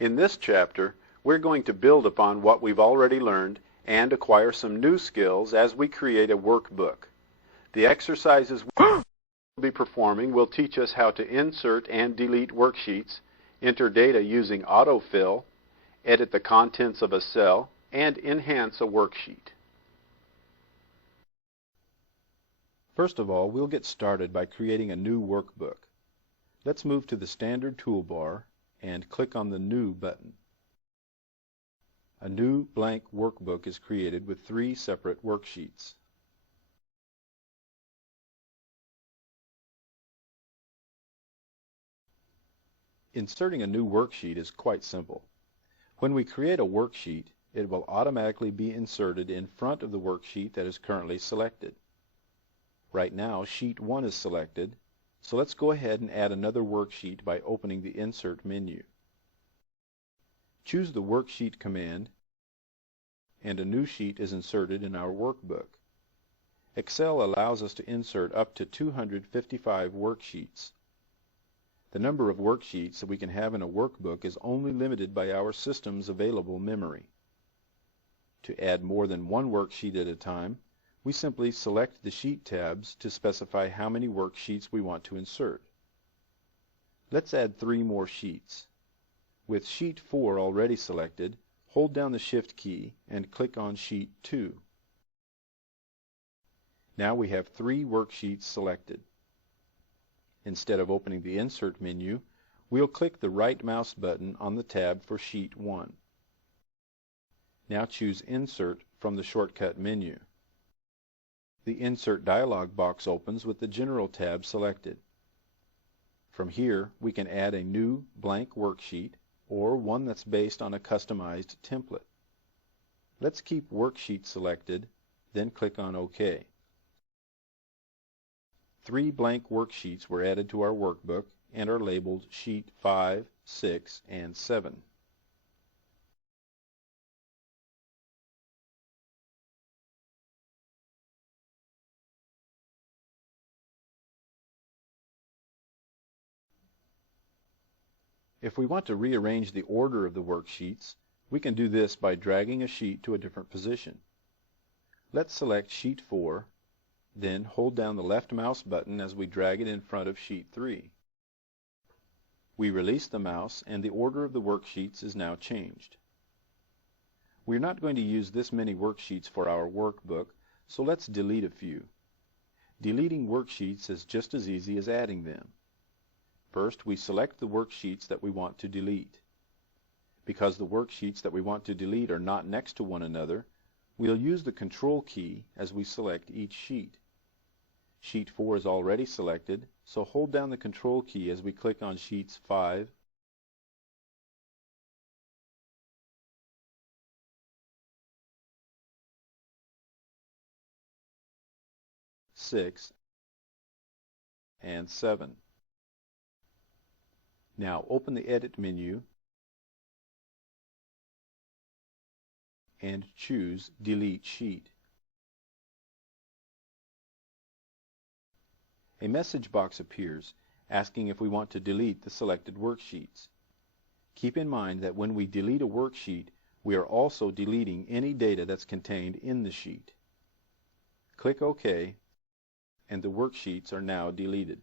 In this chapter, we're going to build upon what we've already learned and acquire some new skills as we create a workbook. The exercises we'll be performing will teach us how to insert and delete worksheets, enter data using autofill, edit the contents of a cell, and enhance a worksheet. First of all, we'll get started by creating a new workbook. Let's move to the standard toolbar and click on the New button. A new blank workbook is created with 3 separate worksheets. Inserting a new worksheet is quite simple. When we create a worksheet, it will automatically be inserted in front of the worksheet that is currently selected. Right now, Sheet 1 is selected, so let's go ahead and add another worksheet by opening the Insert menu. Choose the Worksheet command, and a new sheet is inserted in our workbook. Excel allows us to insert up to 255 worksheets. The number of worksheets that we can have in a workbook is only limited by our system's available memory. To add more than one worksheet at a time, we simply select the Sheet tabs to specify how many worksheets we want to insert. Let's add 3 more sheets. With Sheet 4 already selected, hold down the Shift key and click on Sheet 2. Now we have 3 worksheets selected. Instead of opening the Insert menu, we'll click the right mouse button on the tab for Sheet 1. Now choose Insert from the shortcut menu. The Insert dialog box opens with the General tab selected. From here, we can add a new blank worksheet or one that's based on a customized template. Let's keep Worksheet selected, then click on OK. 3 blank worksheets were added to our workbook and are labeled Sheet 5, 6, and 7. If we want to rearrange the order of the worksheets, we can do this by dragging a sheet to a different position. Let's select Sheet 4, then hold down the left mouse button as we drag it in front of Sheet 3. We release the mouse and the order of the worksheets is now changed. We're not going to use this many worksheets for our workbook, so let's delete a few. Deleting worksheets is just as easy as adding them. First, we select the worksheets that we want to delete. Because the worksheets that we want to delete are not next to one another, we'll use the Control key as we select each sheet. Sheet 4 is already selected, so hold down the Control key as we click on Sheets 5, 6, and 7. Now open the Edit menu and choose Delete Sheet. A message box appears asking if we want to delete the selected worksheets. Keep in mind that when we delete a worksheet, we are also deleting any data that's contained in the sheet. Click OK, and the worksheets are now deleted.